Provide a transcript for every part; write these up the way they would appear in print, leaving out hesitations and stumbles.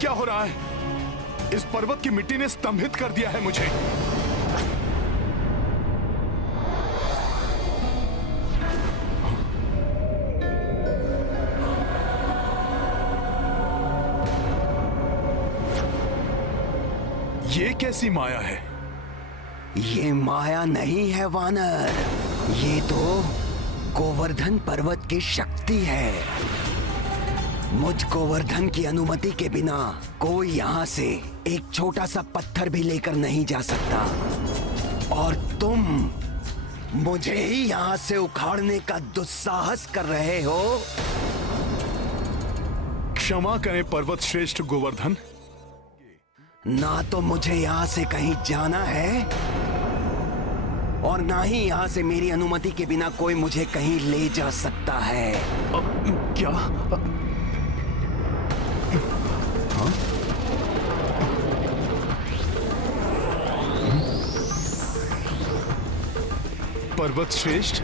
क्या हो रहा है? इस पर्वत की मिट्टी ने स्तंभित कर दिया है मुझे। ये कैसी माया है? ये माया नहीं है वानर, ये तो गोवर्धन पर्वत की शक्ति है। मुझ गोवर्धन की अनुमति के बिना कोई यहाँ से एक छोटा सा पत्थर भी लेकर नहीं जा सकता, और तुम मुझे ही यहाँ से उखाड़ने का दुस्साहस कर रहे हो। क्षमा करें पर्वत श्रेष्ठ गोवर्धन। ना तो मुझे यहाँ से कहीं जाना है, और ना ही यहाँ से मेरी अनुमति के बिना कोई मुझे कहीं ले जा सकता है। क्या? पर्वत श्रेष्ठ,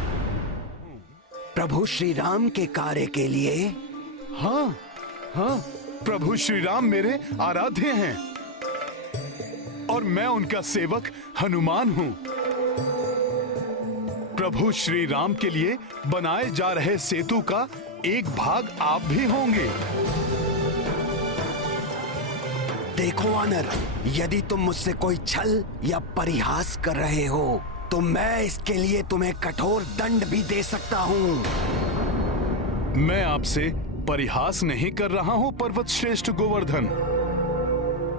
प्रभु श्री राम के कार्य के लिए। हाँ हाँ, प्रभु श्री राम मेरे आराध्य हैं और मैं उनका सेवक हनुमान हूं। प्रभु श्री राम के लिए बनाए जा रहे सेतु का एक भाग आप भी होंगे। देखो वानर, यदि तुम मुझसे कोई छल या परिहास कर रहे हो तो मैं इसके लिए तुम्हें कठोर दंड भी दे सकता हूँ। मैं आपसे परिहास नहीं कर रहा हूं पर्वत श्रेष्ठ गोवर्धन।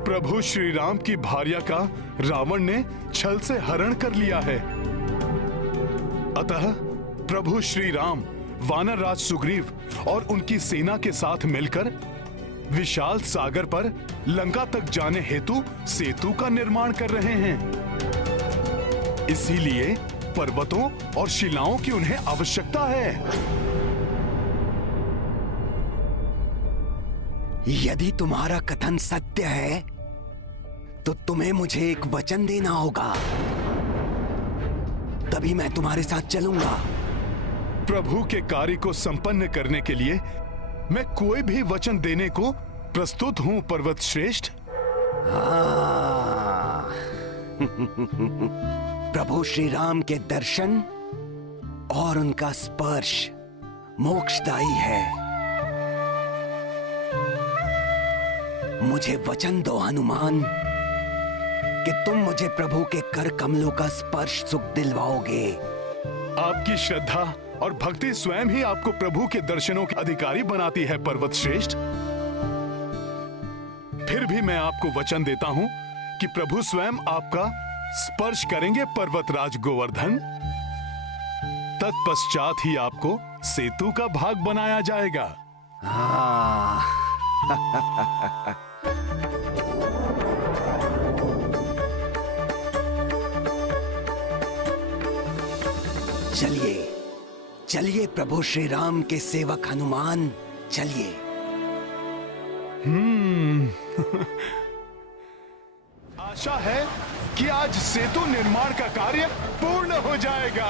प्रभु श्री राम की भार्या का रावण ने छल से हरण कर लिया है। अतः प्रभु श्री राम वानर राज सुग्रीव और उनकी सेना के साथ मिलकर विशाल सागर पर लंका तक जाने हेतु सेतु का निर्माण कर रहे हैं। इसीलिए पर्वतों और शिलाओं की उन्हें आवश्यकता है। यदि तुम्हारा कथन सत्य है तो तुम्हें मुझे एक वचन देना होगा, तभी मैं तुम्हारे साथ चलूंगा। प्रभु के कार्य को संपन्न करने के लिए मैं कोई भी वचन देने को प्रस्तुत हूं पर्वत श्रेष्ठ। प्रभु श्री राम के दर्शन और उनका स्पर्श मोक्षदायी है। मुझे वचन दो हनुमान कि तुम मुझे प्रभु के कर कमलों का स्पर्श सुख दिलवाओगे। आपकी श्रद्धा और भक्ति स्वयं ही आपको प्रभु के दर्शनों के अधिकारी बनाती है पर्वत श्रेष्ठ। फिर भी मैं आपको वचन देता हूं कि प्रभु स्वयं आपका स्पर्श करेंगे पर्वतराज गोवर्धन। तत्पश्चात ही आपको सेतु का भाग बनाया जाएगा। चलिए चलिए प्रभु श्री राम के सेवक हनुमान, चलिए। आशा है कि आज सेतु निर्माण का कार्य पूर्ण हो जाएगा।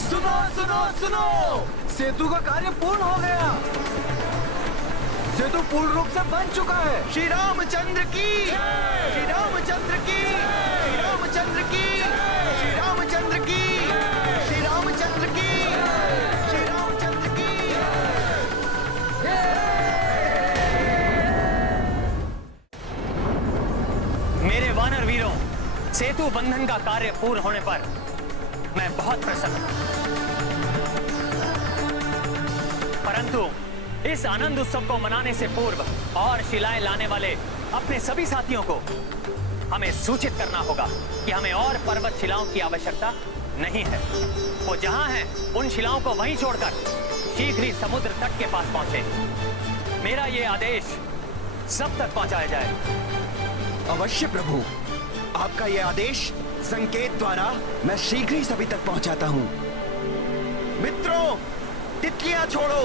सुनो सुनो सुनो, सेतु का कार्य पूर्ण हो गया। सेतु पूर्ण रूप से बन चुका है। श्री रामचंद्र की, श्री रामचंद्र की, श्री रामचंद्र की, श्री रामचंद्र की, श्री रामचंद्र की, श्री रामचंद्र की। मेरे वानर वीरों, सेतु बंधन का कार्य पूर्ण होने पर मैं बहुत प्रसन्न हूं। परंतु इस आनंद उत्सव को मनाने से पूर्व और शिलाएं लाने वाले अपने सभी साथियों को हमें सूचित करना होगा कि हमें और पर्वत शिलाओं की आवश्यकता नहीं है। वो जहां हैं, उन शिलाओं को वहीं छोड़कर शीघ्र ही समुद्र तट के पास पहुंचे। मेरा ये आदेश सब तक पहुंचाया जाए। अवश्य प्रभु, आपका यह आदेश संकेत द्वारा मैं शीघ्र ही सभी तक पहुंचाता हूं। मित्रों, तितलियां छोड़ो।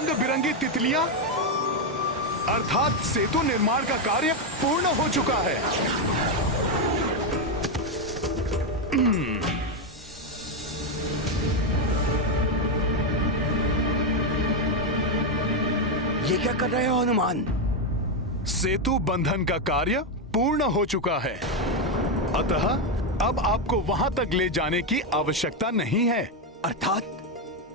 रंग बिरंगी तितलियां, अर्थात सेतु निर्माण का कार्य पूर्ण हो चुका है। ये क्या कर रहे हो हनुमान? सेतु बंधन का कार्य पूर्ण हो चुका है, अतः अब आपको वहां तक ले जाने की आवश्यकता नहीं है। अर्थात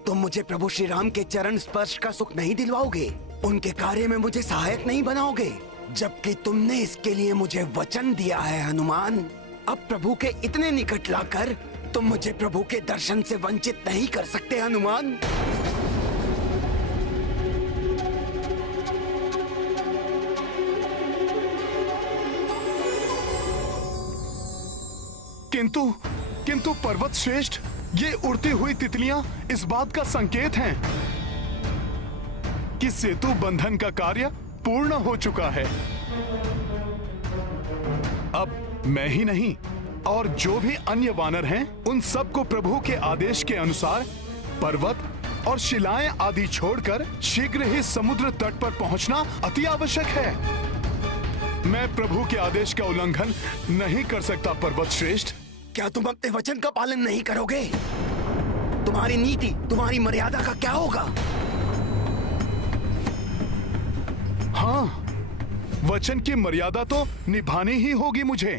तुम मुझे प्रभु श्री राम के चरण स्पर्श का सुख नहीं दिलवाओगे, उनके कार्य में मुझे सहायक नहीं बनाओगे, जबकि तुमने इसके लिए मुझे वचन दिया है हनुमान। अब प्रभु के इतने निकट लाकर तुम मुझे प्रभु के दर्शन से वंचित नहीं कर सकते हनुमान। किंतु पर्वत श्रेष्ठ, ये उड़ती हुई तितलियां इस बात का संकेत हैं कि सेतु बंधन का कार्य पूर्ण हो चुका है। अब मैं ही नहीं और जो भी अन्य वानर हैं, उन सबको प्रभु के आदेश के अनुसार पर्वत और शिलाएं आदि छोड़कर शीघ्र ही समुद्र तट पर पहुंचना अति आवश्यक है। मैं प्रभु के आदेश का उल्लंघन नहीं कर सकता पर्वत श्रेष्ठ। क्या तुम अपने वचन का पालन नहीं करोगे? तुम्हारी नीति, तुम्हारी मर्यादा का क्या होगा? हाँ, वचन की मर्यादा तो निभानी ही होगी मुझे।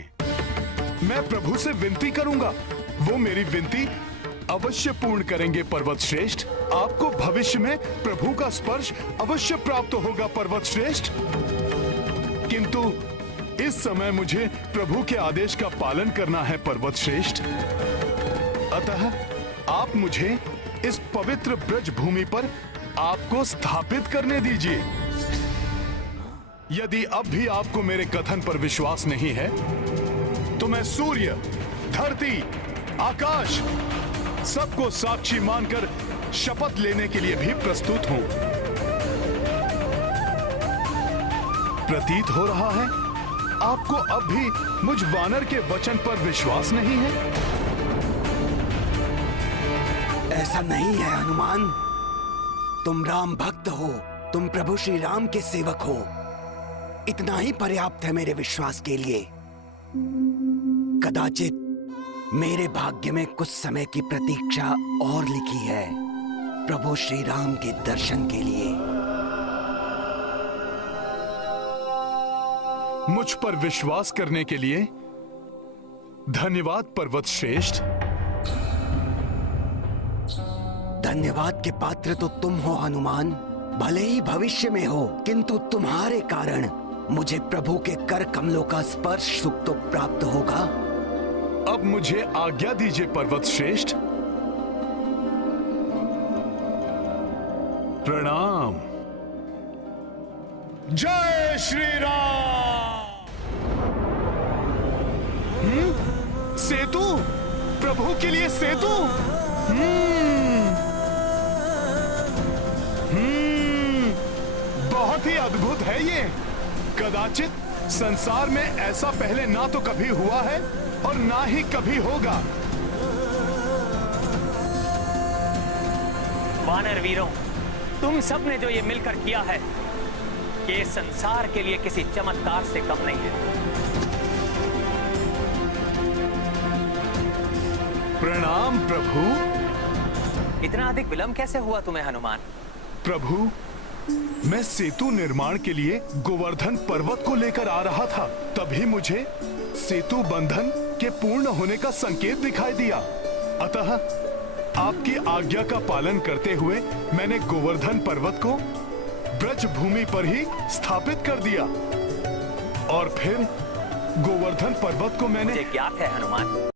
मैं प्रभु से विनती करूंगा, वो मेरी विनती अवश्य पूर्ण करेंगे पर्वत श्रेष्ठ। आपको भविष्य में प्रभु का स्पर्श अवश्य प्राप्त होगा पर्वत श्रेष्ठ। किंतु इस समय मुझे प्रभु के आदेश का पालन करना है पर्वत श्रेष्ठ। अतः आप मुझे इस पवित्र ब्रज भूमि पर आपको स्थापित करने दीजिए। यदि अब भी आपको मेरे कथन पर विश्वास नहीं है, तो मैं सूर्य, धरती, आकाश सबको साक्षी मानकर शपथ लेने के लिए भी प्रस्तुत हूं। प्रतीत हो रहा है आपको अब भी मुझ वानर के वचन पर विश्वास नहीं है। ऐसा नहीं है हनुमान, तुम राम भक्त हो, तुम प्रभु श्री राम के सेवक हो, इतना ही पर्याप्त है मेरे विश्वास के लिए। कदाचित मेरे भाग्य में कुछ समय की प्रतीक्षा और लिखी है प्रभु श्री राम के दर्शन के लिए। मुझ पर विश्वास करने के लिए धन्यवाद पर्वत श्रेष्ठ। धन्यवाद के पात्र तो तुम हो हनुमान, भले ही भविष्य में हो, किंतु तुम्हारे कारण मुझे प्रभु के कर कमलों का स्पर्श सुख तो प्राप्त होगा। अब मुझे आज्ञा दीजिए पर्वत श्रेष्ठ। प्रणाम। जय श्री राम। सेतु, प्रभु के लिए सेतु। बहुत ही अद्भुत है ये। कदाचित संसार में ऐसा पहले ना तो कभी हुआ है और ना ही कभी होगा। वानर वीरों, तुम सब ने जो ये मिलकर किया है, ये संसार के लिए किसी चमत्कार से कम नहीं है। प्रणाम प्रभु। इतना अधिक विलंब कैसे हुआ तुम्हें हनुमान? प्रभु, मैं सेतु निर्माण के लिए गोवर्धन पर्वत को लेकर आ रहा था, तभी मुझे सेतु बंधन के पूर्ण होने का संकेत दिखाई दिया। अतः आपकी आज्ञा का पालन करते हुए मैंने गोवर्धन पर्वत को ब्रज भूमि पर ही स्थापित कर दिया और फिर गोवर्धन पर्वत को मैंने मुझे ज्ञात है हनुमान,